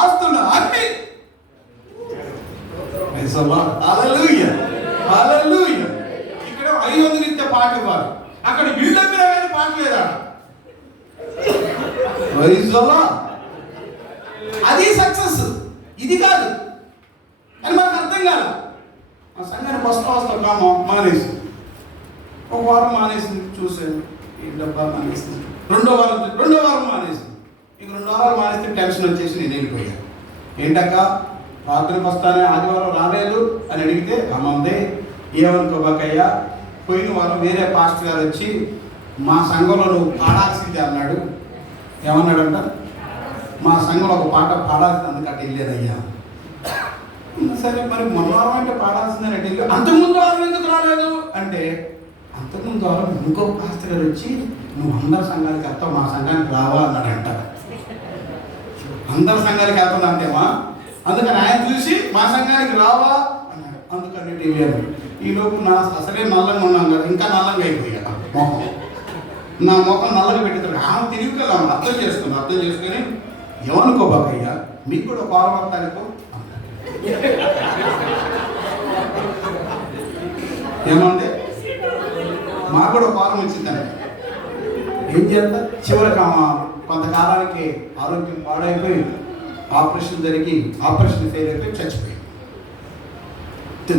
ఆస్తులు అన్ని. హల్లెలూయా హల్లెలూయా. ఇక్కడ 500 ఇచ్చే పాట ఇవ్వాలి, అక్కడ ఇళ్ళ మీద పాట లేదా? అది సక్సెస్, ఇది కాదు అని మనకు అర్థం కాదు. మా సంఘానికి వస్తా మానేసి ఒక వారం మానేసింది, చూసాను ఈ డబ్బా మానేసింది. రెండో వారం మానేసింది. ఇంక 2 వారాలు మానేస్తే టెన్షన్ వచ్చేసి నేను వెళ్ళిపోయాను. ఏంటక్క రాత్రికి వస్తానే ఆదివారం రాలేదు అని అడిగితే అమ్మందే ఏమనుకోబాకయ్యా, పోయిన వారం వేరే పాస్టర్ గారు వచ్చి మా సంఘంలో నువ్వు పాడాల్సిందే అన్నాడు. ఏమన్నాడంట? మా సంఘంలో ఒక పాట పాడాల్సింది, అందుకట్ట వెళ్ళేదయ్యా. సరే మరి మొన్న వారం అంటే పాడాల్సిందని అంటే వెళ్ళి, అంతకుముందు వారం ఎందుకు రాలేదు అంటే, అంతకుముందు వారం ఇంకో పాస్టర్ గారు వచ్చి నువ్వు అందరి సంఘానికి వెళ్తావు, మా సంఘానికి రావా అన్నాడంట. అందరి సంఘానికి వెళ్తున్నా అంటేమా, అందుకని ఆయన చూసి మా సంఘానికి రావా అన్నాడు. అందుకని వెళ్ళాను. ఈ లోపు నా అసలే నల్లంగా ఉన్నాం కదా, ఇంకా నల్లంగా అయిపోయా మొహం. నా మొహం నల్లగా పెట్టిస్తాడు. ఆమె తిరిగి కదా అర్థం చేసుకుని ఏమనుకోబాకయ్యా, మీకు కూడా పాలవత్తానికో ఏమంటే మాకు కూడా పాలం వచ్చిందని ఏం చేస్తా. చివరికి కొంతకాలానికి ఆరోగ్యం పాడైపోయి ఆపరేషన్ ఫెయిల్ అయిపోయి చచ్చిపోయింది.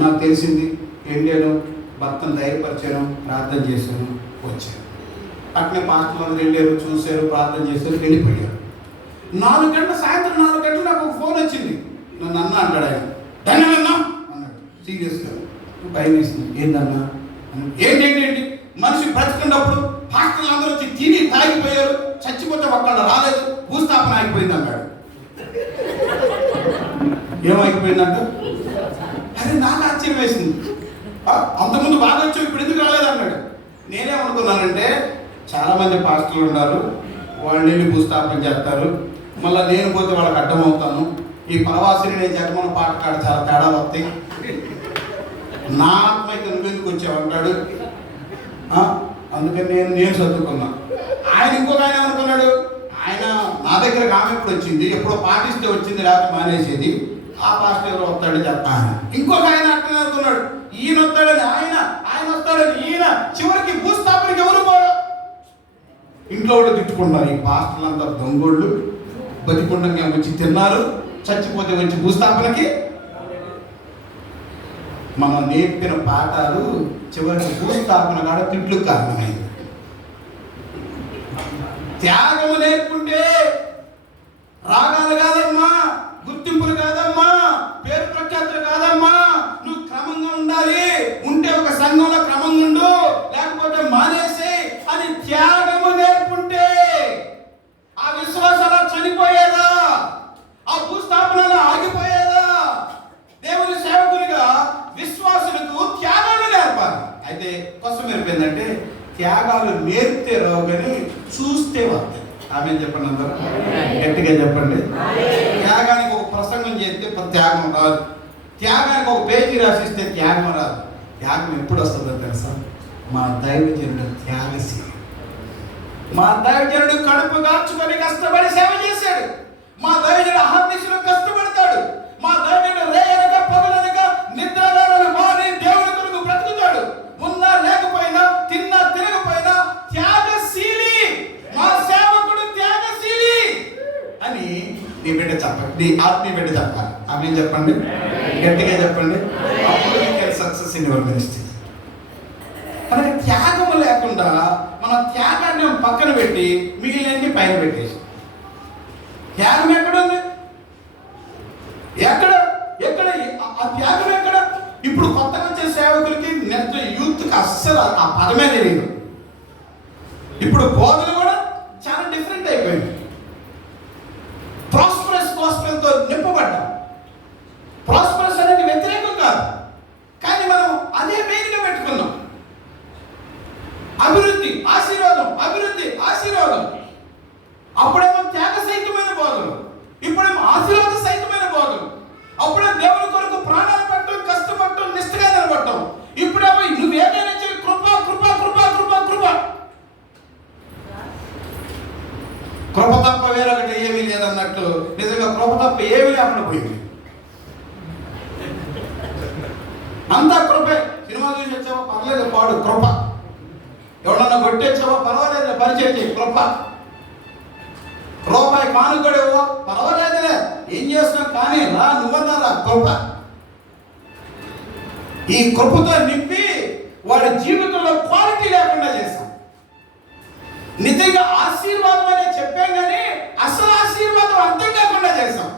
నాకు తెలిసింది, వెళ్ళాను, భర్తను ధైర్యపరిచాను, ప్రార్థన చేశాను, వచ్చాను. అట్నే పాస్టర్ వాళ్ళు వెళ్ళారు, చూశారు, ప్రార్థన చేశారు, వెళ్ళిపోయారు. 4 గంటల సాయంత్రం 4 గంటలు నాకు ఒక ఫోన్ వచ్చింది. నన్ను అన్న అంటాడు ఆయన, ధన్యవాదన్నా అన్నాడు సీరియస్గా. భయం వేసింది. ఏందన్నా? ఏంటి మనిషి బ్రతుకున్నప్పుడు హాస్టల్ అందరూ వచ్చి తిని తాగిపోయారు, చచ్చిపోతే ఒక్కళ్ళు రాలేదు, భూస్థాపన ఆగిపోయింది అన్నాడు. ఏమైపోయిందంట? అదే నాకు ఆశ్చర్యం వేసింది. అంతకుముందు బాగా వచ్చావు, ఇప్పుడు ఎందుకు రాలేదు అన్నాడు. నేనేమనుకున్నానంటే చాలామంది పాస్టర్లు ఉన్నారు, వాళ్ళు వెళ్ళి భూస్థాపన చేస్తారు, మళ్ళీ నేను పోతే వాళ్ళకి అడ్డమవుతాను, ఈ పరవాసిని నేను జగమన పాట కాడ చాలా తేడాలు వస్తాయి, నా ఆత్మ అయితే నువ్వెందుకు వచ్చావంటాడు. అందుకని నేను చదువుకున్నా. ఆయన ఇంకొక ఆయన అనుకున్నాడు, ఆయన నా దగ్గరకు ఆమె ఎప్పుడు వచ్చింది, ఎప్పుడో పాటిస్తే వచ్చింది, లేకపోతే మానేసేది, ఆ పాస్టర్ ఎవరు వస్తాడని చెప్తాను. ఇంకొక ఆయన అట్లనే అనుకున్నాడు, ఈయన వస్తాడని ఆయన వస్తాడని ఈయన. చివరికి భూస్థాపనకి ఎవరు పోరా? ఇంట్లో వాళ్ళు తిట్టుకున్నారు, ఈ పాస్టర్లంతా దొంగోళ్ళు, బతికుండంగా వచ్చి తిన్నారు, చచ్చిపోతే వచ్చి భూస్థాపనకి. మనం నేర్పిన పాఠాలు చివరికి భూస్థాపన కాడ తిట్లు కారణమైంది. త్యాగము నేర్పుంటే రాగాలు కాదమ్మా, గుర్తింపులు కాదమ్మా, పేరు ప్రఖ్యాతులు కాదమ్మా, నువ్వు క్రమంగా ఉండాలి, ఉంటే ఒక సంఘంలో క్రమంగా ఉండు, లేకపోతే మానేసి అని త్యాగము నేర్పుంటే ఆ విశ్వాసాలు చనిపోయేదా? ఆ భూస్థాపనలో ఆగిపోయేదా? దేవుని సేవకునిగా విశ్వాసులకు త్యాగాలు నేర్పాలి. అయితే కోసం నేర్పిందంటే త్యాగాలు నేర్పితే రావు కానీ చూస్తే వస్తాయి. ఆమె చెప్పండి, అందరూ గట్టిగా చెప్పండి. త్యాగానికి ఒక ప్రసంగం చేస్తే త్యాగం రాదు, త్యాగానికి ఒక పేజీ రాసిస్తే త్యాగం రాదు. త్యాగం ఎప్పుడు వస్తుందో తెలుసా? మా దైవజనుడు త్యాగశీలి. మా దైవజనుడు కడుపు గార్చుకొని కష్టపడి సేవ చేశాడు. మా దైవజనుడు అహర్నిశలు కష్టపడతాడు. మా దైవజనుడు రేయనగా పగలనగా నిద్రలేని మాని దేవుని కొరకు బ్రతుకుతాడు. ఉన్నా లేకపోయినా, తిన్నా తినకపోయినా త్యాగశీలి. మా సేవకుడు త్యాగశీలి అని నీ బిడ్డ చెప్పండి, నీ ఆత్మీయ బిడ్డ చెప్పాలి. ఆమె చెప్పండి, గట్టిగా చెప్పండి. అప్పుడు సక్సెస్ ఇన్ యువర్ మినిస్ట్రీ. మనకి త్యాగము లేకుండా మన త్యాగాన్ని పక్కన పెట్టి మిగిలినన్ని పైన పెట్టేసి, త్యాగం ఎక్కడుంది? ఎక్కడ ఆ త్యాగం ఎక్కడ? ఇప్పుడు కొత్తగా వచ్చే సేవకులకి, నెక్స్ట్ యూత్కి అస్సలు ఆ పదమే తెలియదు. ఇప్పుడు బోధన కూడా చాలా డిఫరెంట్ అయిపోయింది. ప్రాస్పరస్ గాస్పెల్తో నింపబడ్డాం. ప్రాస్పరస్ అనేది వ్యతిరేకం కాదు, కానీ మనం అదే మెయిన్గా పెట్టుకున్నాం. అభివృద్ధి ఆశీర్వాదం, అభివృద్ధి ఆశీర్వాదం. అప్పుడేమో త్యాగ సహితమైన బోధలు, ఇప్పుడేమో ఆశీర్వాద సహితమైన బోధలు. అప్పుడే దేవుని కొరకు ప్రాణాలు పెట్టడం, కష్టపడటం, నిష్ఠగా నిలబడటం. ఇప్పుడేమో నువ్వేదైనా చేయి, కృప కృప కృప కృప కృప. కృప తప్ప వేరొకటి ఏమీ లేదన్నట్టు నిజంగా కృప తప్ప ఏమీ లేకుండా పోయింది. అంతా కృపే. సినిమా చూసి వచ్చావా పర్లేదు, పాడు కృప. ఎవడన్నా కొట్టేచ్చావా పర్వాలేదు, పరిచయం చేయి కృప. రూపాయి కానుకోడేవో పర్వాలేదులే, ఏం చేస్తున్నావు కానీ రా, నువ్వన్నారా కృప. ఈ కృపతో నింపి వాడి జీవితంలో క్వాలిటీ లేకుండా చేశాం. నిజంగా ఆశీర్వాదం అనే చెప్పాం కానీ అసలు ఆశీర్వాదం అర్థం కాకుండా చేశాం.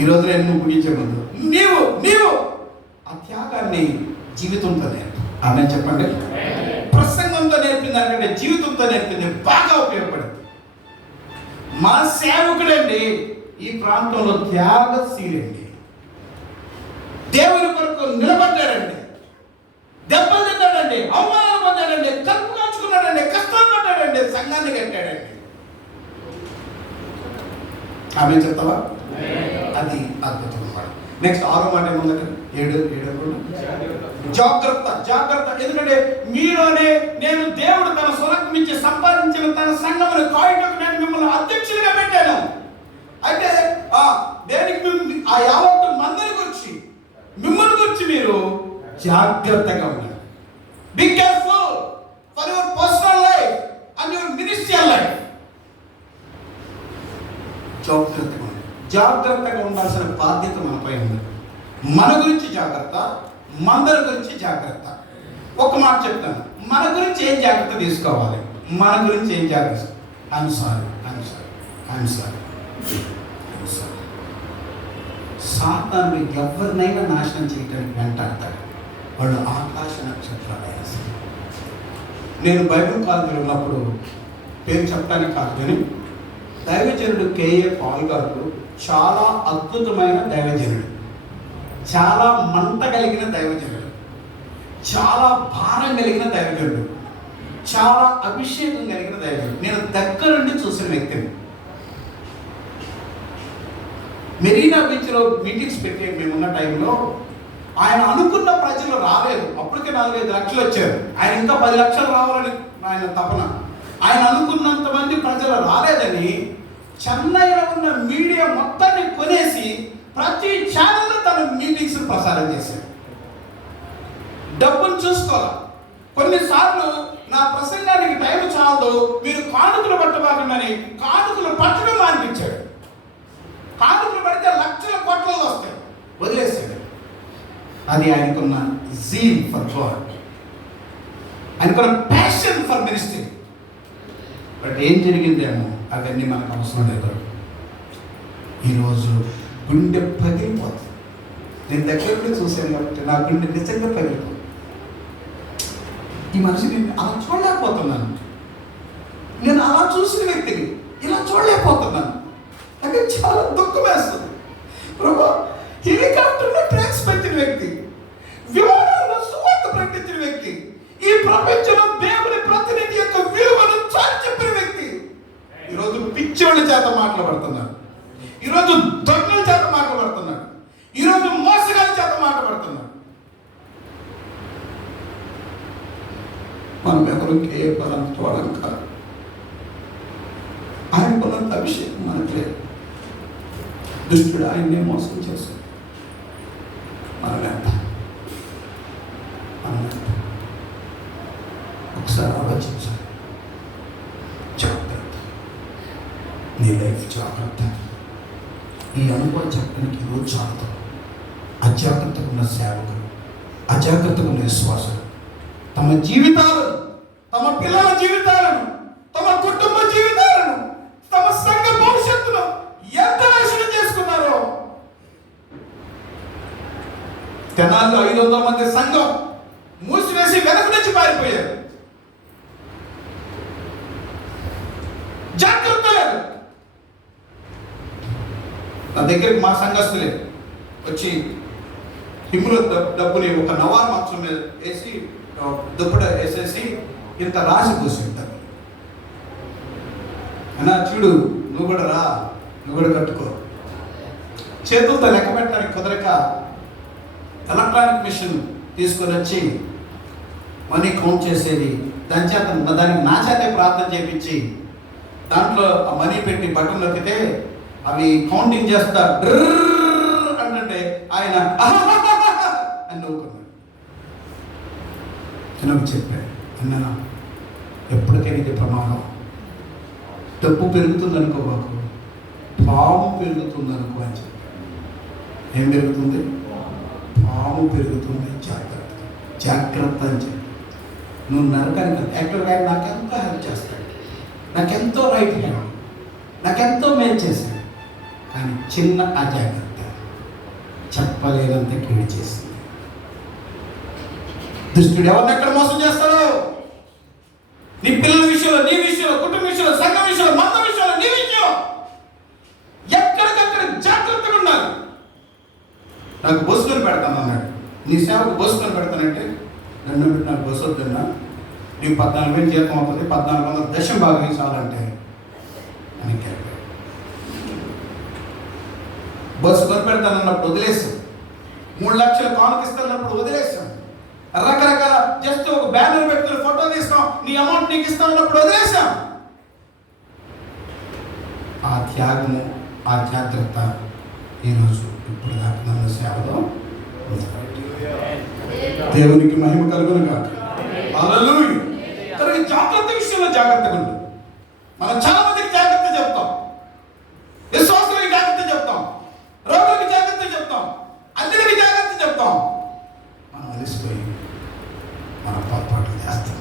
ఈరోజు నేను నువ్వు ముగించే ముందు నీవు ఆ త్యాగాన్ని జీవితంతో నేర్పి. ఆమె చెప్పండి. ప్రసంగంతో నేర్పింది దానికంటే జీవితంతో నేర్పింది బాగా ఉపయోగపడుతుంది. మా సేవకుడండి ఈ ప్రాంతంలో త్యాగశీలండి. దేవుని కొరకు నిలబడ్డాడండి, దెబ్బలు తిన్నాడండి, అవమానాలు పొందాడండి, కలుపు కాచుకున్నాడండి, కష్టాలు పడ్డాడండి, సంఘాన్ని కట్టాడండి. ఆమె చెప్తావా? అది అద్భుతం అన్నమాట. నెక్స్ట్ 6వ మాట ఏముందంటే 7 జాగ్రత్త. ఎందుకంటే మీలోనే నేను దేవుడు తన స్వరకు మించి సంపాదించిన తన సంఘమును కాయటకు నేను మిమ్మల్ని అధ్యక్షులుగా పెట్టాను. అయితే దేనికి ఆ యావత్తు మందిని గురించి మిమ్మల్ని గురించి మీరు జాగ్రత్తగా ఉన్నారు. Be careful for your personal life and your ministerial life. జాగ్రత్తగా ఉండాల్సిన బాధ్యత మనపై ఉంది. మన గురించి జాగ్రత్త, మందరి గురించి జాగ్రత్త. ఒక మాట చెప్తాను, మన గురించి ఏం జాగ్రత్త తీసుకోవాలి, మన గురించి ఏం జాగ్రత్త. I'm sorry. సాతానుడు ఎవరినైనా నాశనం చేయడానికి వెంటాడతాడు. వాళ్ళు ఆకాశ నక్షత్రాలైనా సరే. నేను బైబిల్ కాలేజీలో ఉన్నప్పుడు, పేరు చెప్పడానికి కాదు కానీ, దైవజనుడు కేఏ పాల్ గారు చాలా అద్భుతమైన దైవజనుడు, చాలా మంట కలిగిన దైవజనుడు, చాలా భారం కలిగిన దైవజనుడు, చాలా అభిషేకం కలిగిన దైవజనుడు. నేను దగ్గరుండి చూసిన వ్యక్తిని. మెరీనా బీచ్లో మీటింగ్స్ పెట్టే మేమున్న టైంలో ఆయన అనుకున్న ప్రజలు రాలేదు. అప్పటికే 4-5 లక్షలు వచ్చారు. ఆయన ఇంకా 10 లక్షలు రావాలని ఆయన తపన. ఆయన అనుకున్నంత మంది ప్రజలు రాలేదని చెన్నైలో ఉన్న మీడియా మొత్తాన్ని కొనేసి ప్రతి ఛానల్లో తన మీటింగ్స్ ప్రసారం చేశాడు. డబ్బును చూసుకోవాలి. కొన్నిసార్లు నా ప్రసంగానికి టైం చాలదు, మీరు కానుకలు పట్టబాకండి, కానుకలు పట్టడం అనిపించాడు. కానుకలు పడితే లక్షల కోట్లలో వస్తాయి, వదిలేసాడు. అది ఆయనకున్న జీల్ ఫర్ గాడ్, ఆయనకున్న ప్యాషన్ ఫర్ మినిస్ట్రీ. బట్ ఏం జరిగిందేమో అవన్నీ మనకు అవసరం లేదు. ఈరోజు గుండె పగిలిపోతుంది. నేను దగ్గర చూశాను కాబట్టి నా గుండె నిజంగా పగిలిపోతుంది. ఈ మనిషి నేను అలా చూడలేకపోతున్నాను. నేను అలా చూసిన వ్యక్తిని ఇలా చూడలేకపోతున్నాను. అంటే చాలా దుఃఖం వేస్తుంది. ప్రభా, హెలికాప్టర్లో ట్రాక్స్ పెట్టిన వ్యక్తి, విమానంలో సువార్త ప్రకటించిన వ్యక్తి, ఈ ప్రపంచంలో దేవుని ప్రతినిధి యొక్క విలువను చాటి చెప్పిన వ్యక్తి ఈరోజు పిచ్చోళ్ళ చేత మాట్లాడుతున్నాడు. ఈరోజు దొంగల చేత మాట్లాడుతున్నాడు. ఈరోజు మోసగాళ్ళ చేత మాట్లాడుతున్నాడు. మనం ఎవరు కేవలం చూడడం కాదు, ఆయన కొన్నంత అభిషేకం మనకు లేదు. దుష్టుడు ఆయన్నే మోసం చేశాడు. మనం ఒకసారి ఆలోచించాలి. జాగ్రత్త, నీ లైఫ్ జాగ్రత్త. ఈ అనుభవం చెప్పడానికి ఈరోజు చాలుతాం. అజాగ్రత్తగా ఉన్న సేవకులు, అజాగ్రత్తగా ఉన్న విశ్వాసులు తమ జీవితాలను, తమ పిల్లల జీవితాలను, తమ కుటుంబ జీవితాలను, తమ సంఘ భవిష్యత్తును ఎంత నాశనం చేసుకున్నారో. తెనాల్లో 500 మంది సంఘం మూసివేసి వెనక నుంచి పారిపోయారు. జాగ్రత్త లేదు. నా దగ్గరికి మా సంఘస్థులే వచ్చి హిమ్ముల డబ్బుని ఒక నవార్ మంచం మీద వేసి, దుప్పట వేసేసి ఇంత రాసి పూసి ఉంటారు. అన్నా చూడు, నువ్వు కూడా రా, నువ్వు కూడా కట్టుకో. చేతులతో లెక్క పెట్టడానికి కుదరక ఎలక్ట్రానిక్ మిషన్ తీసుకొని వచ్చి మనీ కౌంట్ చేసేది, దానికి నా చేతే ప్రార్థన చేయించి దాంట్లో ఆ మనీ పెట్టి బటన్ నొక్కితే అవి కౌంటింగ్ చేస్తా డ్రర్ అంటే ఆయన అని నవ్వుకున్నాడు. నేను చెప్పాడు, అన్నా ఎప్పటికైనా ఇది ప్రమాదం. డబ్బు పెరుగుతుంది అనుకో బాకు, పాము పెరుగుతుంది అనుకో అని చెప్పాడు. ఏం పెరుగుతుంది? పాము పెరుగుతుంది, జాగ్రత్త జాగ్రత్త అని చెప్పి. నువ్వు నరకానికి యాక్చువల్గా ఆయన నాకెంతో హెల్ప్ చేస్తాడు, నాకెంతో రైట్ హ్యాండ్, నాకెంతో మేలు చేశాడు. కానీ చిన్న అజాగ్రత్త చెప్పలేదంత కీడు చేసింది. దుష్టుడు ఎవరిని ఎక్కడ మోసం చేస్తాడు? నీ పిల్లల విషయంలో, నీ విషయంలో, కుటుంబ విషయంలో, సంఘం విషయంలో, మంద విషయంలో, నీ విషయం ఎక్కడికక్కడ జాగ్రత్తగా ఉండాలి. నాకు బస్సుకొని పెడతాను అన్నాడు. నీ సేవకు బస్సుకొని పెడతానంటే 2 నాకు బస్సు వద్దున్నా, నీకు 14,000 జీతం అవుతుంది, 1400 దశం బాగా చాలంటే అని చెప్పాడు. బస్సు కొని పెడతానన్నప్పుడు వదిలేసాం. 3 లక్షలు కానుకిస్తానన్నప్పుడు వదిలేసాం. రకరకాల జస్ట్ ఒక బ్యానర్ పెట్టుకుని ఫోటో తీస్తాం, నీ అమౌంట్ నీకు ఇస్తాం అన్నప్పుడు వదిలేసాం. ఆ త్యాగము, ఆ జాగ్రత్త ఈరోజు ఇప్పుడు దాకా నన్ను సేవలో దేవునికి మహిమ కలుగును కాక. హల్లెలూయా. కానీ జాగ్రత్త విషయంలో జాగ్రత్తగా ఉండు. మనం చాలా మందికి జాగ్రత్త చెప్తాం, విశ్వాసులకి జాగ్రత్త చెప్తాం, రోగులకి జాగ్రత్త చెప్తాం, అందరికి జాగ్రత్త చెప్తాం. మనం అలసిపోయి మనం పొరపాటు చేస్తాం.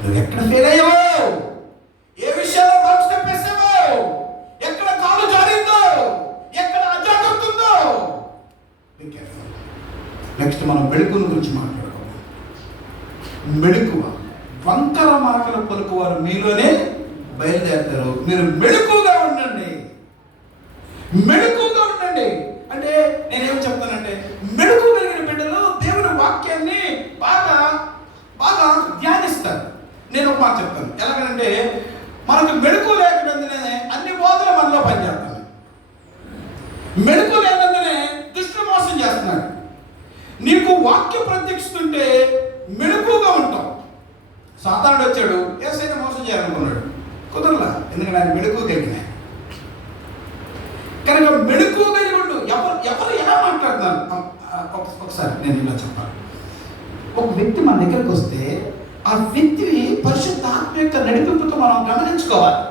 నువ్వు ఎక్కడ ఫెయిల్ అయ్యావో, ఏ విషయాల్లో రాంగ్ స్టెప్ వేసావో, ఎక్కడ కాలు జారిందో, ఎక్కడ అజాగ్రత్త ఉందో. నెక్స్ట్ మనం మెళుకువ గురించి మాట్లాడుకోవాలి. మెళుకువ, వంకర మాటలు పలుకువారు మీలోనే బయలుదేరుతారు. మీరు మెళుకువగా ఉండండి, మెళుకువగా ఉండండి. అంటే నేనేం చెప్తానంటే, మెళుకువ కలిగిన బిడ్డలు దేవుని వాక్యాన్ని బాగా బాగా ధ్యానిస్తారు. నేను ఒక మాట చెప్తాను, ఎలాగంటే మనకు మెళుకువ లేకపోతే అన్ని బోధలు మనలో పనిచేస్తాయి. మెళుకువ లేనందునే దుష్టుడు మోసం చేస్తున్నాడు. నీకు వాక్య ప్రత్యక్షిస్తుంటే మెళుకువగా ఉంటావు. సాతానుడు వచ్చాడు, యేసయ్యను మోసం చేయాలనుకున్నాడు, కుదరలా. ఎందుకంటే ఆయన మెళుకువ కలిగిన కనుక మెళుకువ కలిగి ఉండు. ఎవరు ఎలా మాట్లాడుతున్నారు? ఒకసారి నేను ఇలా చెప్పాలి. ఒక వ్యక్తి మన దగ్గరకు వస్తే ఆ వ్యక్తి పరిశుద్ధ ఆత్మ యొక్క నడిపింపుతో మనం గమనించుకోవాలి.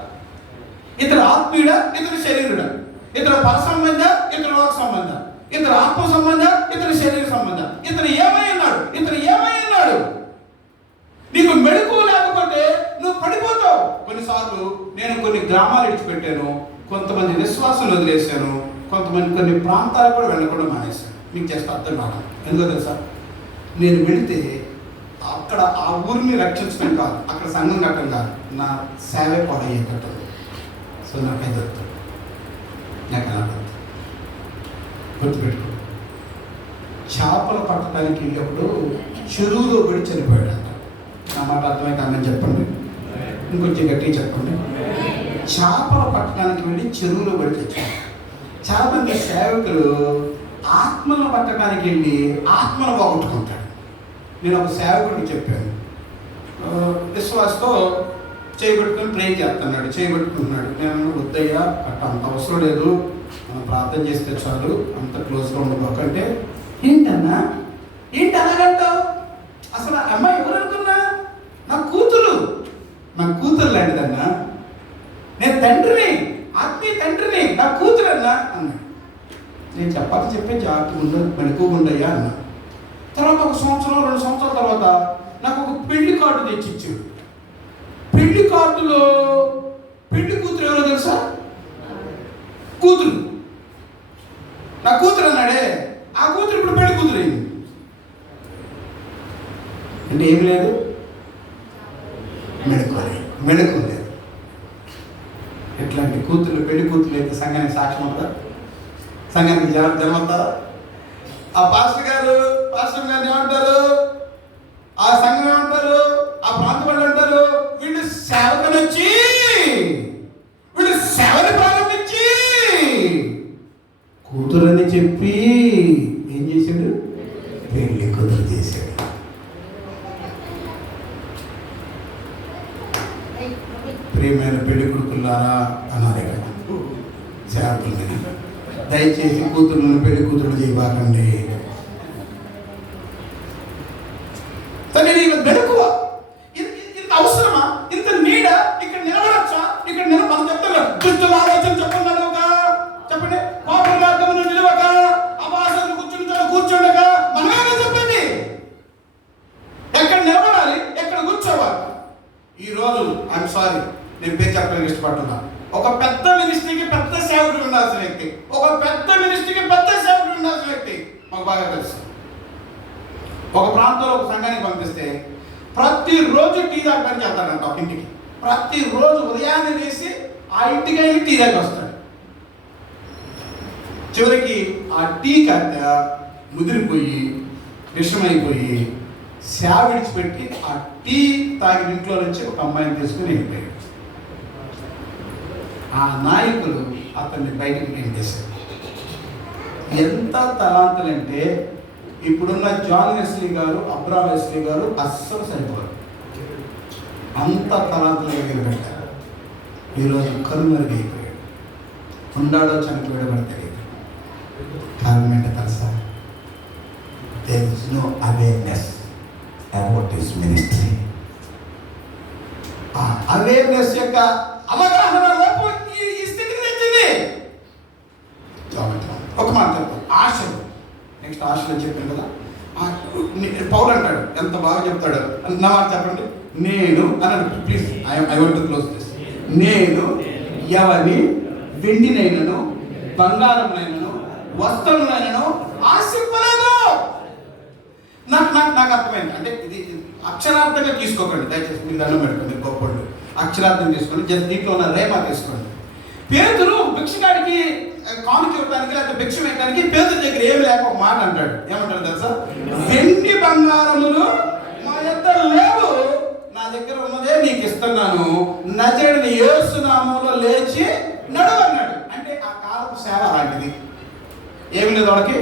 ఇతడు ఆత్మీయుడా, ఇతడు శరీరుడా, ఇతడు పర సంబంధ, ఇతడు లోక సంబంధ, ఇతడు ఆత్మ సంబంధ, ఇతడు శరీర సంబంధ, ఇతడు ఏమై ఉన్నాడు, ఇతడు ఏమై ఉన్నాడు. నీకు మెళుకువ లేకపోతే నువ్వు పడిపోతావు. కొన్నిసార్లు నేను కొన్ని గ్రామాలు విడిచిపెట్టాను, కొంతమంది విశ్వాసాలు వదిలేశాను, కొంతమంది కొన్ని ప్రాంతాలు కూడా వెళ్ళకుండా మానేశాను. మీకు జస్ట్ అర్థం కాదు. ఎందుకో తెలుసా? నేను వెళితే అక్కడ ఆ ఊరిని రక్షించడం కాదు, అక్కడ సంఘం కట్టడం కాదు, నా సేవే పాడయ్యే కట్టదు. సో నాకు అది వద్దు, నాకు ఎలా వద్దు. గుర్తుపెట్టుకో, చేపలు పట్టడానికి వెళ్ళినప్పుడు చెరువులో పడి చనిపోయాడు. నా మాట అర్థమై కాదని చెప్పండి, ఇంకొంచెం గట్టిగా చెప్పండి. చేపలు పట్టడానికి వెళ్ళి చెరువులో పడి తెచ్చాడు. చాలా మంది సేవకులు ఆత్మలను పట్టడానికి వెళ్ళి ఆత్మను పోగొట్టుకుంటాడు. నేను ఒక సేవకుడికి చెప్పాను, విశ్వాసతో చేయబెట్టుకుని ప్రే చేస్తున్నాడు, చేయబెట్టుకుంటున్నాడు. నేను వద్దయ్యా, అట్ట అంత అవసరం లేదు, మనం ప్రార్థన చేస్తే చాలు, అంత క్లోజ్గా ఉండబోకంటే. ఏంటన్నా, ఏంటి అలాగంటావు? అసలు అమ్మాయి ఎవరు అనుకున్నా? నా కూతురు, నా కూతురు లాంటిదన్నా, నేను తండ్రిని, ఆత్మీయ తండ్రిని, నా కూతురు అన్నా అన్నా. నేను చెప్పే జాగ్రత్త ఉండ, మెళుకువగా ఉండయ్యా అన్నా. తర్వాత 1 సంవత్సరం 2 సంవత్సరాల తర్వాత నాకు ఒక పెళ్లి కార్డు తెచ్చిచ్చాడు. పెళ్లి కార్డులో పెళ్లి కూతురు ఎవరో తెలుసా? కూతురు, నా కూతురు అన్నాడే. ఆ కూతురు ఇప్పుడు పెళ్లి కూతురు అయింది. అంటే ఏమి లేదు, మెళుకువ లేదు. ఎట్లాంటి కూతురు, పెళ్లి కూతురు అయితే సంఘానికి సాక్ష్యం అవుతారా? సంఘానికి జనమవుతారా? ఆ పాస్టర్ గారిని ఏమంటారు? ఆ సంఘం ఏమంటారు? ఆ ప్రాంతం వాళ్ళు అంటారు, వీళ్ళు సేవకుని వచ్చి, వీళ్ళు సేవని ప్రారంభించి కూతురని చెప్పి ఏం చేశాడు? పెళ్లి కూతురు చేశాడు. ప్రియమైన పెళ్లి సేవకుల్ని. దయచేసి కూతురులను పెళ్లి కూతురు చేయబాకండి. తను మెలకువ ఇంత అవసరమా? ఇంత నీడ ఇక్కడ నిలబడచ్చా? ఇక్కడ మనం చెప్తాం దుష్టుల ఆలోచన చెప్పన్నాడు చెప్పండి. పాప మార్గమును నిలవక అవాసన కూర్చుండగా మనమే చెప్పండి. ఎక్కడ నిలబడాలి, ఎక్కడ కూర్చోవాలి. ఈరోజు ఐఎమ్ సారీ, నేను పేరు చెప్పడానికి ఇష్టపడుతున్నా. ఒక పెద్ద మినిస్ట్రీకి పెద్ద సేవకుడు ఉండాల్సిన వ్యక్తి, ఒక పెద్ద మినిస్ట్రీకి పెద్ద సేవకుడు ఉండాల్సిన వ్యక్తి మాకు బాగా తెలుసు. ఒక ప్రాంతంలో ఒక సంఘానికి పంపిస్తే ప్రతిరోజు టీ తాగడానికి వెళ్తాడంట ఒక ఇంటికి. ప్రతిరోజు ఉదయాన్నే వేసి ఆ ఇంటికి వెళ్ళి టీ తాగి వస్తాడు. చివరికి ఆ టీ కట్ట ముదిరిపోయి విషమైపోయి సేవ విడిచిపెట్టి ఆ టీ తాగిన ఇంట్లో నుంచి ఒక అమ్మాయిని తీసుకుని వెళ్ళిపోయాడు. ఆ నాయకులు అతన్ని బయటికి నెంటేశారు. ఎంత తలాంతులంటే ఇప్పుడున్న జాన్ వెస్లీ గారు, అబ్రహాం వెస్లీ గారు అస్సలు సరిపోరు. అంత తలాంతులు పెట్టారు. ఈరోజు కనుమరుగైపోయాడు. ఉన్నాడో చనిపోయాడో మనకు తెలియదు. కారణం ఏంటో తెలుసా? There is no awareness about his ministry. ఆ అవేర్నెస్ యొక్క అవగాహన లోపం ఈ స్థితికి తెచ్చింది. ఒక మాట చెప్తాను, ఆశలు. నెక్స్ట్ ఆశలు చెప్పాను కదా, పౌలు అంటాడు, ఎంత బాగా చెప్తాడు. నా మాట చెప్పండి. నేను అన్నాడు, please I want to close this. నేను ఎవరి వెండినైనను బంగారమునైనను వస్త్రమునైనను ఆశింపలేదు. నాకు అర్థమైంది. అంటే ఇది అక్షరార్థంగా తీసుకోకండి దయచేసి, మీరు దండం పెట్టుకోండి. గొప్పళ్ళు అక్షరార్థం తీసుకోండి. జస్ట్ దీంట్లో ఉన్న రేమా తీసుకోండి. పేతురు భిక్షగాడికి కానుక ఇవ్వడానికి లేకపోతే భిక్ష వేయడానికి పేతురు దగ్గర ఏమి లేక ఒక మాట అంటాడు. ఏమంటాడు తెలుసా? వెండి బంగారములు మా దగ్గర లేవు, నా దగ్గర ఉన్నదే నీకు ఇస్తున్నాను, నజరేయుడైన యేసు నామములో లేచి నడువు అన్నాడు. అంటే ఆ కాలపు సేవ అలాంటిది. ఏమి లేదు వాళ్ళకి,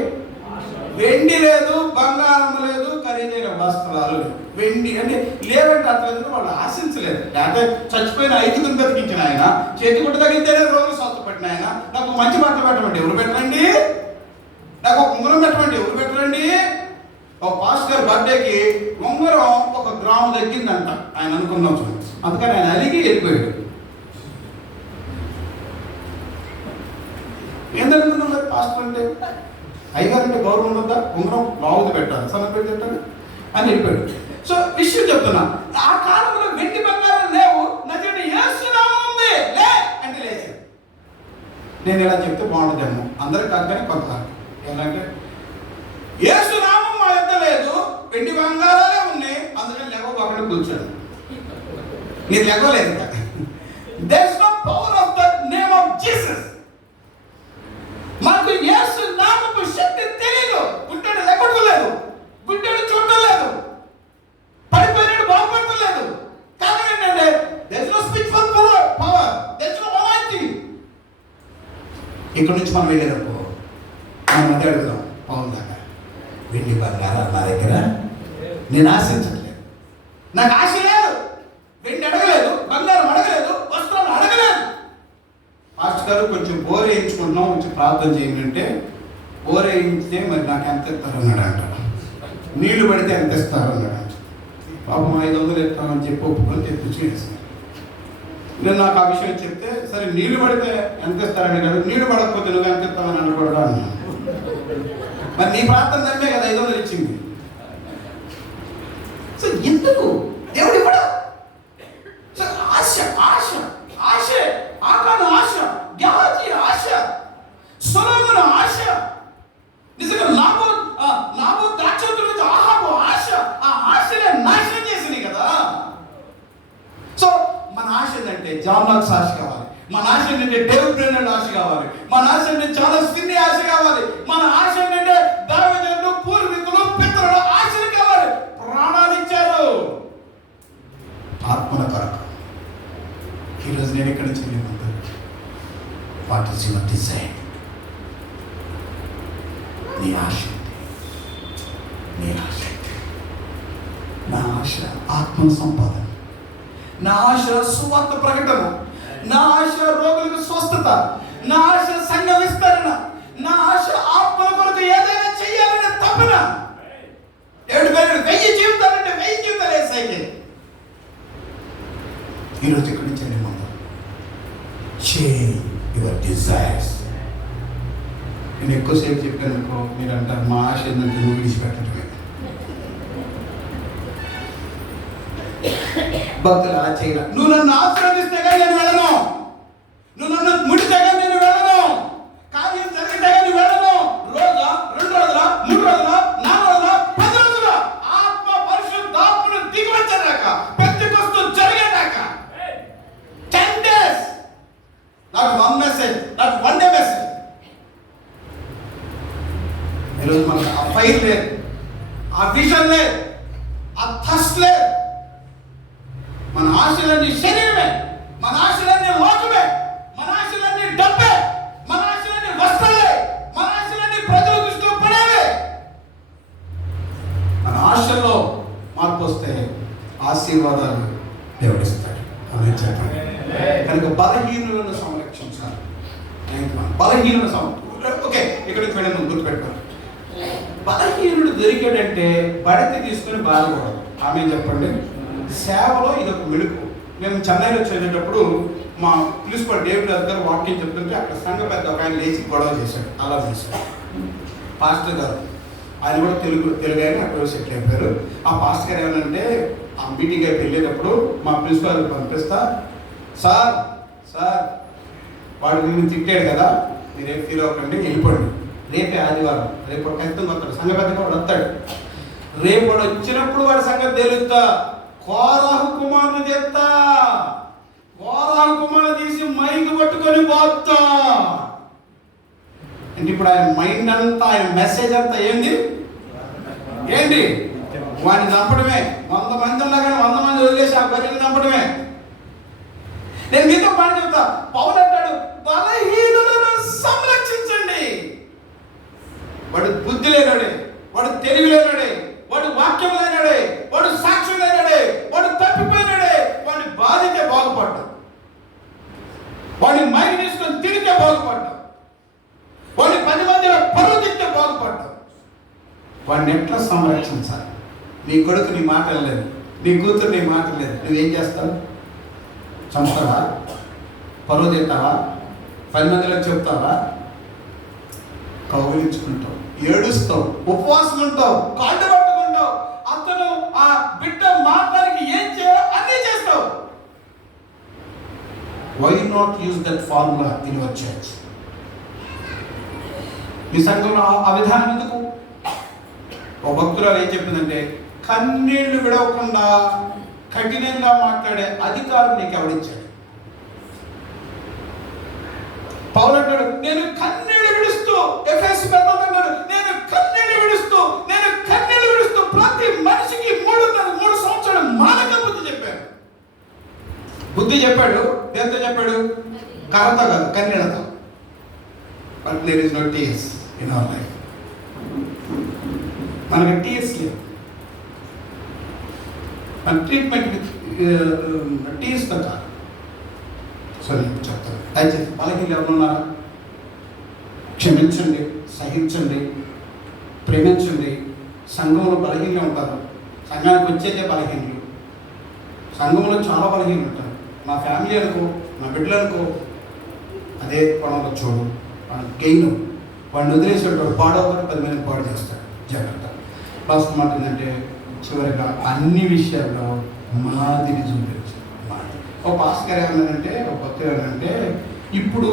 వెండి లేదు, బంగారం లేదు, ఖరీదైన వస్త్రాలు లేదు. వెండి అంటే లేవంటే అట్లేదు, వాళ్ళు ఆశించలేదు. లేకపోతే చచ్చిపోయిన 5 బతికించిన ఆయన, చేతి గుడ్డ తగిలితేనే రోజు స్వస్థపడిన ఆయన, నాకు మంచి బట్టలు పెట్టమండి ఎవరు పెట్టరండి, నాకు ఒక ఉంగరం పెట్టమండి ఎవరు పెట్టరండి. ఒక పాస్టర్ బర్త్డేకి ఉంగరం 1 గ్రాము తగ్గిందంట ఆయన అనుకున్నాం. అందుకని ఆయన అలిగి వెళ్ళిపోయాడు. ఏందనుకున్నాం కదా పాస్టర్ అంటే? అయ్యగారు అంటే గౌరవం ఉండదా? ఉంగరం బాగుంది పెట్టాలి, సన్న పెట్టి పెట్టాలి అని వెళ్ళిపోయాడు. సో విషయం చెప్తున్నా, ఆ కాలంలో వెండి బంగారం లేవు, నజరేయుడైన యేసు నామం ఉంది, లే అంటే లేచాడు. నేను ఇలా చెప్తే బాగుంటుందేమో, అందరికి కాకనే కొంత ఎలాంటే యేసు నామం మా యొద్ద లేదు, వెండి బంగారాలే ఉన్నాయి, అందుకని లెగవ అక్కడ కూర్చోడు. నీకు లెగవలేదు. There is no power of the name of Jesus. మనకు యేసు నామపు శక్తి తెలియదు. గుడ్డడు లెగవలేదు, గుడ్డడు చూడలేదు, పడిపోయినాడు బాగుపడలేదు. కారణం ఏంటంటే there is no spiritual power, there is no anointing. ఇక్కడ నుంచి మనం వెళ్ళేటప్పుడు మనం మధ్య అడుగుదాం పవన్ దాకా, వెండి బంగారం నా దగ్గర నేను ఆశించట్లేదు, నాకు ఆశ లేదు, వెండి అడగలేదు, బంగారం అడగలేదు, వస్త్రాలు అడగలేదు. పాస్టర్ గారు కొంచెం బోర్ వేయించుకుంటున్నాం, కొంచెం ప్రార్థన చేయండి. బోర్ వేయించితే మరి నాకు ఎంత ఇస్తారు అన్నాడంట. నీళ్లు పడితే ఎంత ఇస్తారు అన్నాడంట. పాపం 500 ఇస్తామని చెప్పి ఒప్పుకొని తెప్పించేసి, నేను నాకు ఆ విషయం చెప్తే సరే నీళ్లు పడితే ఎంత ఇస్తారని కాదు, నీళ్లు పడకపోతే నువ్వు ఎంత ఇస్తామని అనకూడదు అన్నా. మరి నీ ప్రార్థన నమ్మే కదా 500 ఇచ్చింది. సో ఎందుకు దేవుడు ఇవ్వడా? సో ఆశ ఆశ ఆశ, ఆకాను ఆశ, గ్యాజీ ఆశ, సొలొమోను ఆశ, నిజంగా నాబో ద్రాక్షోత్తు నుంచి ఆహాబు ఆశ, ఆ ఆశనే నాశనం చేసింది కదా. సో మన ఆశ ఏంటంటే జాన్ లాక్స్ ఆశ కావాలి, మన ఆశ ఏంటంటే డేవిడ్ బ్రెన్నెల్ ఆశ కావాలి, మన ఆశ అంటే చార్లెస్ ఫిన్నీ ఆశ కావాలి, మన ఆశ ఏంటంటే దావీదు పూర్వీకులు పితరుల ఆశలు కావాలి. ప్రాణాలు ఇచ్చారు ఆత్మల కొరకు. ఈరోజు నేను ఎక్కడి నుంచి వెళ్ళిపోతాను? What is your desire? నీ ఆశ, నీ ఆశ. నా ఆశ ఆత్మ సంపాదన, నా ఆశ సువార్త ప్రకటన, నా ఆశ రోగులకు స్వస్థత, నా ఆశ ఈరోజు ఇక్కడి నుంచి వెళ్ళి ముందు చేంజ్ యువర్ డిజైర్స్. నేను ఎక్కువసేపు చెప్పాను అనుకో, మీరు అంటారు మా ఆశ ఏంటంటే నువ్వు విడిచిపెట్టడమే. భక్తులు అలా చేయాలి. నువ్వు నన్ను ఆశీర్వదిస్తే కానీ నేను వెళ్ళను, నువ్వు నన్ను ముడితే కానీ నేను వెళ్ళను, కార్యం జరిగితే కానీ వెళ్ళను. రోజా, 2 రోజుల, 3 రోజుల, 4 రోజుల, 10 రోజుల ఆత్మ పరిశుద్ధాత్మను దిగివచ్చేదాకా, పెంతెకొస్తు జరిగేదాకా 10 days, నాకు 1 మెసేజ్, నాకు 1 డే మెసేజ్. ఈరోజు మనకు ఆ ఫైర్ లేదు, ఆ విజన్ లేదు, ఆ థర్స్ట్ లేదు. మన ఆశలన్నీ శరీరమే, మన ఆశలన్నీ లోకమే, మన ఆశలన్నీ డబ్బే, మన ఆశలన్నీ వస్త్రాలే, మన ఆశలన్నీ ప్రజల దృష్టిలో పడేవే. మన ఆశల్లో మార్పు వస్తే ఆశీర్వాదాలు దేవుడిస్తాడు. అనే చెప్పండి. కనుక బలహీనులను సంరక్షించాలి. బలహీనులను ఓకే, ఇక్కడికి వెళ్ళి మనం గుర్తుపెట్టుకోవాలి. బలహీనుడు దొరికాడంటే బడితే తీసుకొని బాధపడదు. ఆమె చెప్పండి. సేవలో ఇది ఒక మెలుకు. మేము చెన్నైలో చదివేటప్పుడు మా ప్రిన్సిపల్ డేవిడ్ గారు వాక్యం చెప్తుంటే అక్కడ సంఘ పెద్ద ఒక ఆయన లేచి గొడవ చేశాడు. అలా చేశాడు పాస్టర్ గారు. ఆయన కూడా తెలుగు ఆయన అక్కడ సెటిల్ అయిపోయారు. ఆ పాస్టర్ గారు ఏమనంటే ఆ మీటింగ్ అయిపోయి వెళ్ళేటప్పుడు మా ప్రిన్సిపల్ పంపిస్తా, సార్ వాడు మిమ్మల్ని తిట్టాడు కదా, మీరేం ఫీల్ అవ్వకండి, వెళ్ళిపోండి, రేపే ఆదివారం, రేపు ఖచ్చితంగా వస్తాడు, సంఘ పెద్ద కూడా వస్తాడు, రేపు వాడు వచ్చినప్పుడు వాడి సంగతి తేలుస్తా, కోరాహు కుమారుని తెస్తా, కోరాహు కుమారుని తీసి మైకు పట్టుకొని పోతా. అంటే ఇప్పుడు ఆయన మైండ్ అంతా, ఆయన మెసేజ్ అంతా ఏంటి వాడిని చంపడమే. 100 మంది ఉన్నా కానీ 100 మంది వదిలేసి ఆ బరిని చంపడమే. నేను మీతో మాట చెప్తా. పౌలు అంటాడు, బలహీనులను సంరక్షించండి. వాడు బుద్ధి లేనాడే, వాడు తెలివి లేనాడే, వాడు వాక్యం లేనాడే, వాడు సాక్ష్యం లేనాడే, వాడు తప్పిపోయినాడే, వాడిని బాధితే బాగుపడ్డా, వాడిని మైకి తీసుకొని తిరిగితే బాగుపడ్డా, వాడిని 10 మందిలో పరువు తింటే బాగుపడ్డా. వాడిని ఎట్లా సంరక్షించాలి? నీ కొడుకు నీ మాట లేదు, నీ కూతురు నీ మాట లేదు, నువ్వేం చేస్తావు? చంపుతావా? పరువు తింటావా? 10 మందిలో చెప్తావా? కౌగిలించుకుంటావు, ఏడుస్తావు, ఉపవాసం ఉంటావు, కాళ్ళు పట్టుకుంటావు, అతను ఆ బిడ్డ మాట్లాడికి ఏం చేయాలో అన్నీ చేస్తావు. Why not use that formula in your church? మీ సంఘంలో ఆ విధానం ఎందుకు? ఓ భక్తురాలు ఏం చెప్పిందంటే, కన్నీళ్లు విడవకుండా కఠినంగా మాట్లాడే అధికారం నీకు ఎవడిచ్చాడు? పౌలు అంటాడు, నేను కన్నీళ్లు విడుస్తూ, ఎఫెసీ పత్రికలో అన్నాడు, నేను కన్నీళ్లు విడుస్తూ ప్రతి మనిషికి 3 సంవత్సరాలు మానక బుద్ధి చెప్పాడు. దేంతో చెప్పాడు? కర్రతో కాదు, కన్నీళ్లతో. But there is no tears in our life. మనకి టీయర్స్ లేవు. మన ట్రీట్మెంట్ విత్ టీయర్స్తో కాదు. సో నేను చెప్తాను, దయచేసి బలహీనలు ఎవరున్నారా? క్షమించండి, సహించండి, ప్రేమించండి. సంఘంలో బలహీనలు ఉంటారు. సంఘానికి వచ్చేదే బలహీనలు. సంఘంలో చాలా బలహీనలు ఉంటారు. మా ఫ్యామిలీ అనుకో, నా బిడ్డలు అనుకో, అదే పనులు చూడు, గెయిన్ వాడిని వదిలేసేటప్పుడు పాడవుతాడు, 10 మందిని పాడు చేస్తాడు. జాగ్రత్త. లాస్ట్ మాట ఏంటంటే, చివరిగా అన్ని విషయాల్లో మాదిరి చూపించాలి. ఒక పాస్టర్ గారు ఏమన్నారంటే, ఒక భక్తులు ఏమన్నారంటే, ఇప్పుడు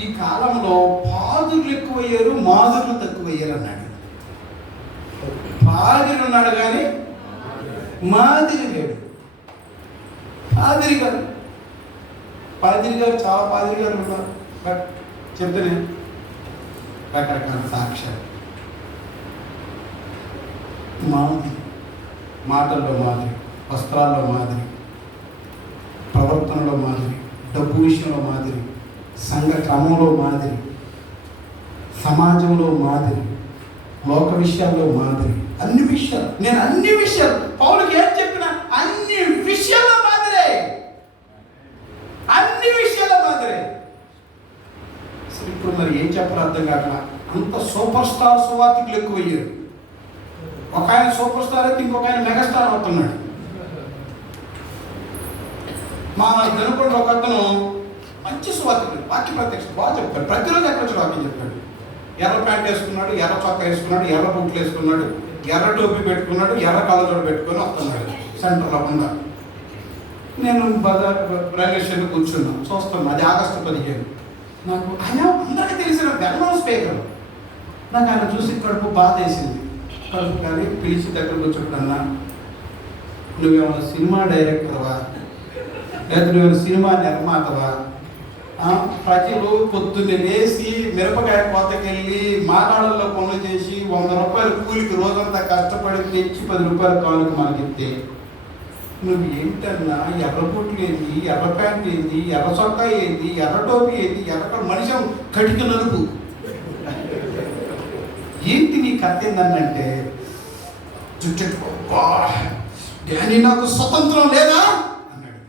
ఈ కాలంలో పాదులు ఎక్కువయ్యారు, మాదురులు తక్కువయ్యారు అన్నాడు. పాదిరి ఉన్నాడు కానీ మాదిరి లేడు. పాదిరి గారు చాలా పాదిరి గారు ఉన్నారు. బట్ చెప్తేనే రకరకాల సాక్ష్యాలు. మాదిరి, మాటల్లో మాదిరి, వస్త్రాల్లో మాదిరి, ప్రవర్తనలో మాదిరి, డబ్బు విషయంలో మాదిరి, సంఘ క్రమంలో మాదిరి, సమాజంలో మాదిరి, లోక విషయాల్లో మాదిరి, అన్ని విషయాలు. నేను అన్ని విషయాలు పౌలుకి ఏం చెప్పినా అన్ని విషయాల్లో మాదిరే, అన్ని విషయాల మాదిరే. ఇప్పుడు మరి ఏం చెప్పాలో అర్థం కాక అంత సూపర్ స్టార్ సువార్తికులు ఎక్కువయ్యారు. ఒక ఆయన సూపర్ స్టార్ అయితే ఇంకొక ఆయన మెగాస్టార్ అవుతున్నాడు. మా జనపంలో ఒక అతను మంచి సువార్తికుడు, వాక్య ప్రత్యక్ష బాగా చెప్తాడు. ప్రతిరోజు ఎక్కడ వచ్చి వాక్యం చెప్తాడు. ఎర్ర ప్యాంట్ వేసుకున్నాడు, ఎర్ర చొక్కా వేసుకున్నాడు, ఎర్ర బూట్లు వేసుకున్నాడు, ఎర్ర టోపీ పెట్టుకున్నాడు, ఎర్ర కళ్ళజోడు పెట్టుకొని వస్తున్నాడు సెంటర్లో ఉందా. నేను బజార్ రైల్వే స్టేషన్ కూర్చున్నా, చూస్తున్నా. అది ఆగస్టు 15. నాకు ఆయన అందరికీ తెలిసిన వెల్ స్పీకర్. నాకు ఆయన చూసి కడుపు బాధ వేసింది. కడుపు కానీ పిలిచి దగ్గరకు వచ్చేప్పుడన్నా, నువ్వేమైనా సినిమా డైరెక్టర్వా, లేదా నువ్వేమైనా సినిమా నిర్మాతవా? ప్రజలు పొద్దున్నే లేచి మిరపకాయ కోతకెళ్ళి మాగాళ్ళల్లో పనులు చేసి 100 రూపాయలు కూలికి రోజంతా కష్టపడి తెచ్చి 10 రూపాయల కాలుకి మనకిస్తే నువ్వు ఏంటన్నా ఎర్ర బూట్లు ఏంది, ఎర్ర ప్యాంట్ ఏంది, ఎర్ర చొక్కా ఏంది, ఎర్ర టోపీ ఏంది, ఎర్ర మనిషి కటికి నలుపు ఏంటి నీ కథ ఏందన్నంటే, డానీ నాకు స్వతంత్రం లేదా అన్నాడు.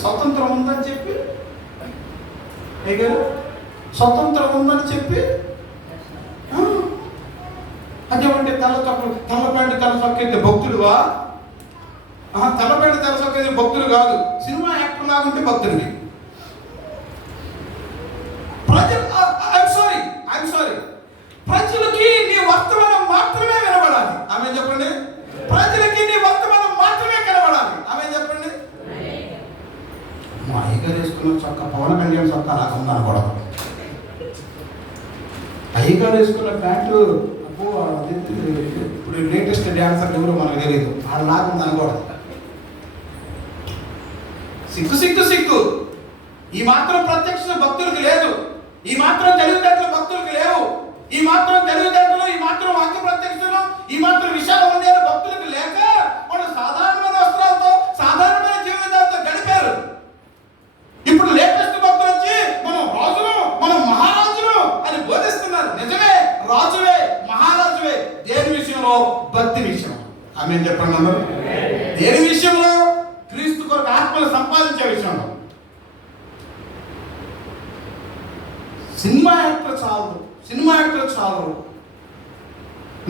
స్వతంత్రం ఉందని చెప్పి స్వతంత్రం ఉందని చెప్పి అదేమంటే తెల్ల ప్యాంటు తెల్ల చొక్కా భక్తుడువా? తెల్ల ప్యాంటు తెల్ల చొక్కా భక్తుడు కాదు, సినిమా యాక్టర్ లాగుంటే భక్తుడిని. ఐఎమ్ సారీ ప్రజలకి నీ వర్తమానం మాత్రమే వినబడాలి. ఆమె చెప్పండి. ప్రజలకి నీ వర్తమానం మాత్రమే కనబడాలి. ఆమె చెప్పండి. మా అయ్యగారు వేసుకున్న చొక్కా పవన్ కళ్యాణ్ చొక్కా నాకు ఉందనకూడదు. అయ్యగారు వేసుకున్న ప్యాంటు ఇప్పుడు లేటెస్ట్ డ్యాన్సర్ ఎవరు మనకు తెలియదు, వాళ్ళు నాకు ఉందనకూడదు. సిగ్గు. ఈ మాత్రం ప్రత్యక్ష భక్తులకు లేదు, ఈ మాత్రం తెలివితేటలు భక్తులకు లేవు, ఈ మాత్రం తెలివితేటలు, ఈ మాత్రం వాక్య ప్రత్యక్షలు, ఈ మాత్రం విషయాలు ఉండే భక్తులకు లేక వాళ్ళు సాధారణమైన వస్త్రాలతో సాధారణమైన జీవితాలతో గడిపారు. ఇప్పుడు లేటెస్ట్ భక్తులు వచ్చి మనం రాజులు, మనం మహారాజులు అని బోధిస్తున్నారు. నిజమే, రాజువే, మహారాజువే. దేని విషయంలో? భక్తి విషయం. ఆమె చెప్పండి అందరూ. దేని విషయంలో? క్రీస్తు కొరకు ఆత్మలు సంపాదించే విషయంలో. సినిమా యాక్టర్ చాలు.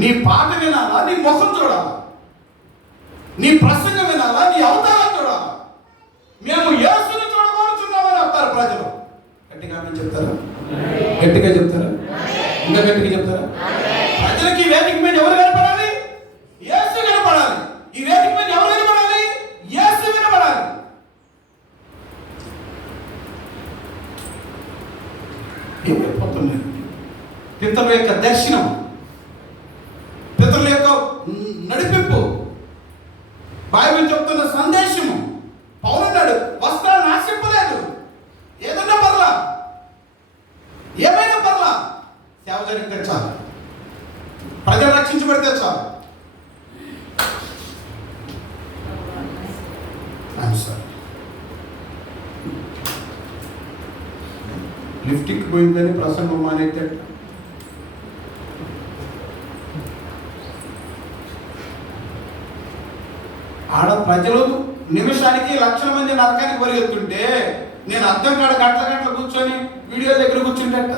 నీ పాట వినాలా, నీ ముఖం చూడాలా, నీ ప్రసంగం వినాలా, నీ అవతారం చూడాలా. మేము యేసుని చూడగోరుచున్నామని చెప్తారు ప్రజలు. గట్టిగా చెప్తారా? ఇంకా గట్టిగా చెప్తారా? ప్రజలకి వేదిక మీద ఎవరు కనపడాలి? యేసు కనపడాలి. ఈ వేదిక మీద ఎవరు కనపడాలి? యేసు వినపడాలి. ఏమైపోతున్నాయి? పితరుల యొక్క దర్శనం, పితరుల యొక్క నడిపింపు, బైబిల్ చెప్తున్న సందేశము. పౌలున్నాడు, వస్త్రాన్ని ఆశింపలేదు, ఏదన్నా పర్లా, ఏమైనా పర్లా, సేవ జరిగితే చాలు, ప్రజలు రక్షించబడితే చాలు. లిఫ్ట్కి పోయిందని ప్రసంగం మానేట ఆడ ప్రజలు నిమిషానికి 1,00,000 మంది నరకానికి పరిగెత్తుంటే నేను అర్థం కాడ గంటల కూర్చొని వీడియో దగ్గర కూర్చుంటేట.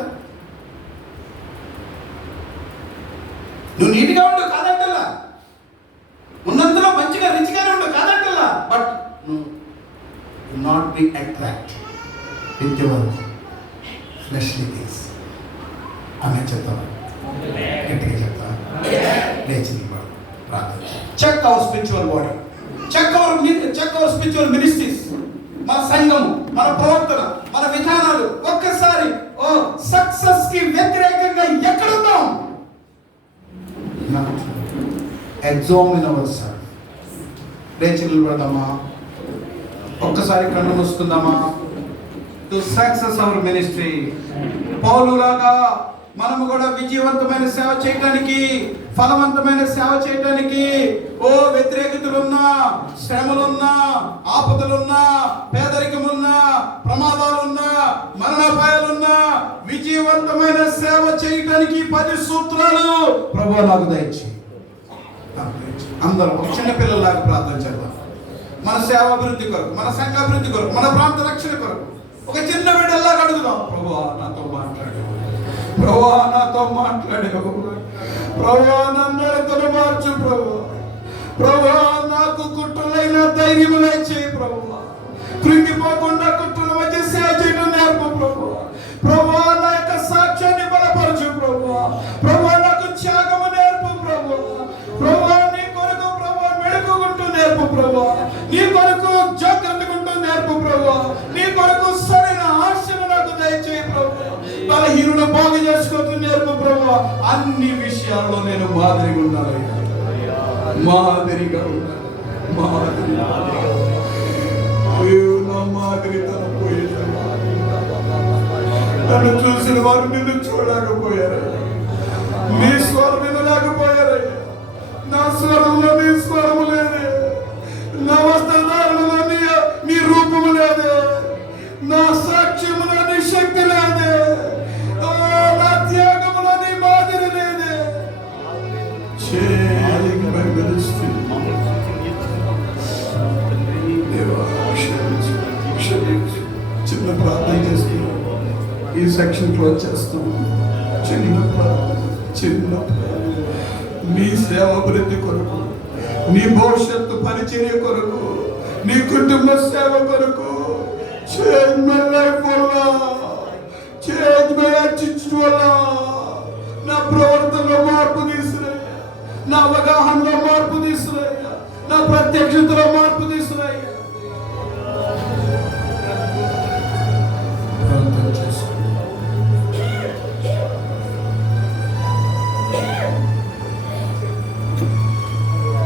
నువ్వు నీట్గా ఉండు కాదంటల్లా, ఉన్నంతలో మంచిగా రిచ్గానే ఉండు కాదంటల్లా, but not be attract with your fleshly things. ఆమె చెప్తాను, గట్టిగా చెప్తాను. లేచి ప్రార్థన. Check our spiritual body, check our spiritual ministries. మన సంఘము, మన ప్రవర్తన, మన విధానాలు ఒక్కసారి సక్సెస్ కి వ్యతిరేకంగా ఎక్కడున్నాం? Examine our self. లేచి నిలబడదామా? ఒక్కసారి కన్ను మూసుకుందామా? To success our ministry. పౌలులాగా మనము కూడా విజయవంతమైన సేవ చేయడానికి, ఫలవంతమైన సేవ చేయడానికి, వ్యతిరేకతలున్నా, శ్రమలున్నా, ఆపదలున్నా, పేదరికమున్నా, ప్రమాదాలున్నా, మరణాపాయాలున్నా విజయవంతమైన సేవ చేయడానికి 10 సూత్రాలు ప్రభువు నాకు దయచేయి. అందరూ ఒక చిన్న పిల్లలాగా ప్రార్థన చేద్దాం. మన సేవ అభివృద్ధి కొరకు, మన సంఘ అభివృద్ధి కొరకు, మన ప్రాంత రక్షణ కొరకు ఒక చిన్న బిడ్డలాగా అడుగుదాం. ప్రభువా నాతో మాట్లాడేవు, ప్రభువా నాతో మాట్లాడేవు, ప్రభువా నన్ను మార్చు, ప్రభువా నాకు కుట్రలైన ధైర్యం చేయి, ప్రభువా కృంగిపోకుండా కుటుంబ మధ్య సేవ చేయడం నేర్పు ప్రభు. ప్రభు నా యొక్క సాక్ష్యాన్ని బలపరచు ప్రభు. ప్రభు నాకు త్యాగము నేర్పు ప్రభు. ప్రభు నీ కొరకు ప్రభు మెడుకుంటూ నేర్పు ప్రభు. నీ కొరకు జాగ్రత్తగా నేర్పు ప్రభు. నీ కొరకు సరైన ఆశను నాకు దయచేయి ప్రభు. బలహీనుడు బాగు చేసుకోవద్దు నేర్పు ప్రభు. అన్ని విషయాల్లో నేను మాదిరిగా ఉండాలి, మాదిరిగా ఉండాలి, మాదిరిగా మాదిరితనం పోయేది. నన్ను చూసిన వారు నిన్ను చూడలేకపోయారు, నీ స్వరం వినలేకపోయారయ్యా. నా స్వరంలో నీ స్వరము లేదే, నా వస్త్రధారణలో నీ రూపము లేదే, నా సాక్ష్యములో నీ శక్తి లేదే, నా త్యాగములో నీ మాదిరి లేదే. చిన్న ప్రార్థన చేస్తున్నాం, ఈ సెక్షన్ క్లోజ్ చేస్తాం. చిన్న నీ సేవ అభివృద్ధి కొరకు, నీ భవిష్యత్తు పరిచర్య కొరకు, నీ కుటుంబ సేవ కొరకు చేంజ్ మై లైఫ్ వల్ల, చేంజ్ మై యాటిట్యూడ్ వల్ల నా ప్రవర్తనలో మార్పు తీసుకురయ్యా, నా అవగాహనలో మార్పు తీసుకురయ్యా, నా ప్రత్యక్షతలో మార్పు తీసుకురయ్యా.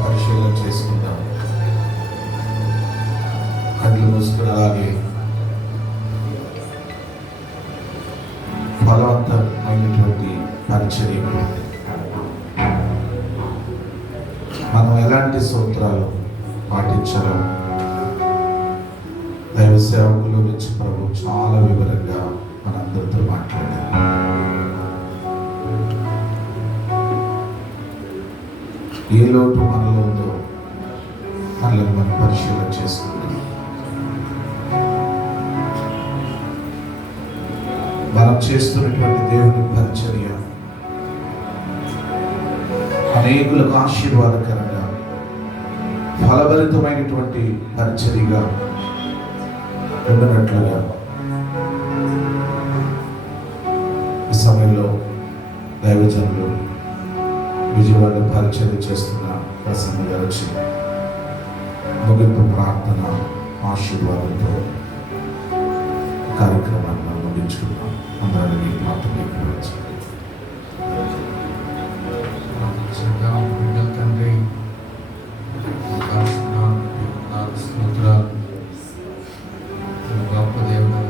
పరిశీలన చేసుకుందాం. కళ్ళు మూసుకుని అలాగే బలవంతమైనటువంటి పరిచర్యకు మనం ఎలాంటి సూత్రాలు పాటించాలో దైవ సేవకుల గురించి ప్రభు చాలా వివరంగా మనందరితో మాట్లాడారు. ఏ లోటు మనలో ఉందో మనల్ని మనం పరిశీలన చేసుకుంటాం. మనం చేస్తున్నటువంటి దేవుని పరిచర్య అనేకులకు ఆశీర్వాదకరంగా ఫలభరితమైనటువంటి పరిచర్యగా ఉండనట్లుగా ఈ సమయంలో దైవజనులు విజయవాడ పరిచర్య చేస్తున్న ప్రసన్న గారు ముగింపు ప్రార్థన ఆశీర్వాదంతో కార్యక్రమాన్ని మనం ముగించుకున్నాం. అందరికీ మాత్రమే తండ్రి గొప్ప దేవుడు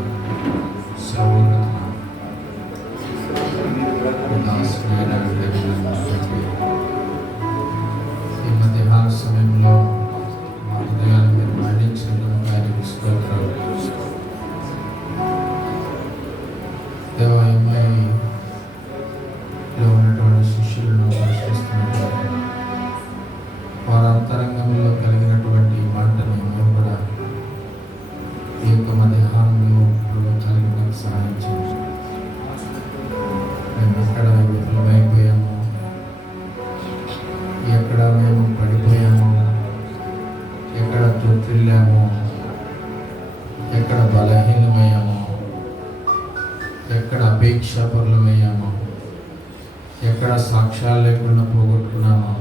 ఈ మధ్యాహ్న సమయంలో మా హృదయాన్ని మీరు మరణించడం వారికి స్తోత్రాలు. దేవాలయంలో ఉన్నటువంటి శిష్యులను ప్రశ్నిస్తున్నటువంటి వారి అంతరంగంలో కలిగినటువంటి మంటను మేము కూడా ఈ యొక్క మధ్యాహ్నంలో కలిగిన సహాయం చేయండి. మేము ఎక్కడ విఫలమైపోయాము, ఎక్కడ మేము పడిపోయాము, ఎక్కడ తొట్టిల్లాము, ఎక్కడ బలహీనమయ్యాము, ఎక్కడ అపేక్షాపరులమయ్యాము, ఎక్కడ సాక్ష్యాలు లేకుండా పోగొట్టుకున్నాము,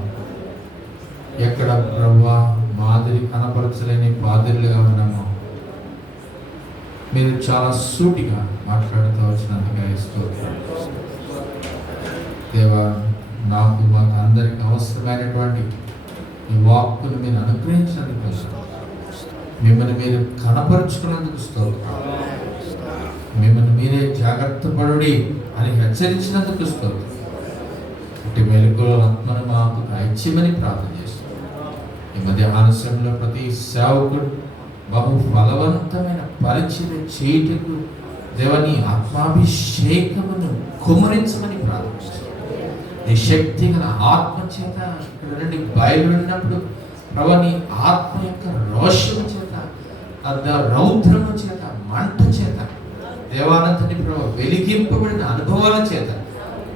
ఎక్కడ ప్రభువా మాదిరి కనపరచలేని పాదిరులుగా ఉన్నాము. మీరు చాలా సూటిగా మాట్లాడుతూ వచ్చినందుగా స్తోత్రాలు. దేవా, నాకు మాకు అందరికి అవసరమైనటువంటి ఈ వాక్కును మీరు అనుగ్రహించినందుకు మిమ్మల్ని మీరు కనపరుచుకున్నందుకు స్తోత్రాలు. మిమ్మల్ని మీరే జాగ్రత్త పడుడి అని హెచ్చరించినందుకు స్తోత్రం. ఇటు మెలకుల ఆత్మను మాకు దయచేయమని ప్రార్థన చేస్తున్నాం. ఈ మధ్య ఆలస్యంలో ప్రతి సేవకుడు బహు ఫలవంతమైన పరిచర్య చేయుటకు దేవని ఆత్మాభిషేకమును కుమరించమని ప్రార్థిస్తున్నాం. నీ శక్తి గల ఆత్మ చేత ఇక్కడ నుండి బయలువెళ్ళినప్పుడు ప్రభు నీ ఆత్మ యొక్క రోషము చేత, రౌద్రము చేత, మంట చేత దేవానంతని ప్రభు వెలిగింపబడిన అనుభవాల చేత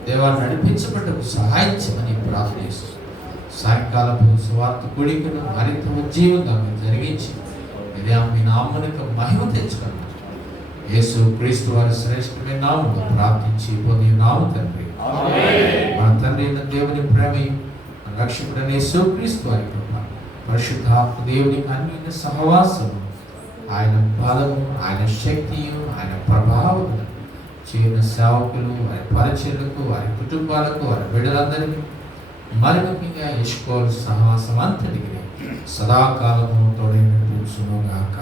దేవా నడిపించబడ్డకు సహాయం చేయమని ప్రార్థిస్తున్నాం. సాయంకాలపు సువార్త కూడికను మరింత ఉజ్జీవంగా జరిగించి ఇదే మీ నామమునకు మహిమ తెచ్చుకున్నాం. యేసు క్రీస్తు వారి శ్రేష్టమైన నామములో ప్రార్థించి పొందినాము తండ్రి. మన తండ్రి అయిన దేవుని ప్రేమయు మన రక్షకుడైన యేసు క్రీస్తు వారి కృప, పరిశుద్ధాత్మ దేవుని అన్యోన్య సహవాసము, ఆయన బలము, ఆయన శక్తియు, ఆయన ప్రభావము చేయన సేవకులు, వారి పరిచర్లకు, వారి కుటుంబాలకు, వారి బిడ్డలందరికీ, మరి ముఖ్యంగా యెష్కోలు సహవాసం అంతటికి సదాకాలము తోడై నడిపించునుగాక.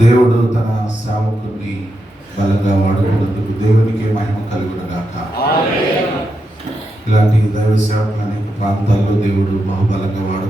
దేవుడు తన సేవకుని బలంగా వాడుకున్నందుకు దేవునికే మహిమ కలుగునుగాక. ఇలాంటి దైవ సేవకులు అనేక ప్రాంతాల్లో దేవుడు బహుబలంగా వాడు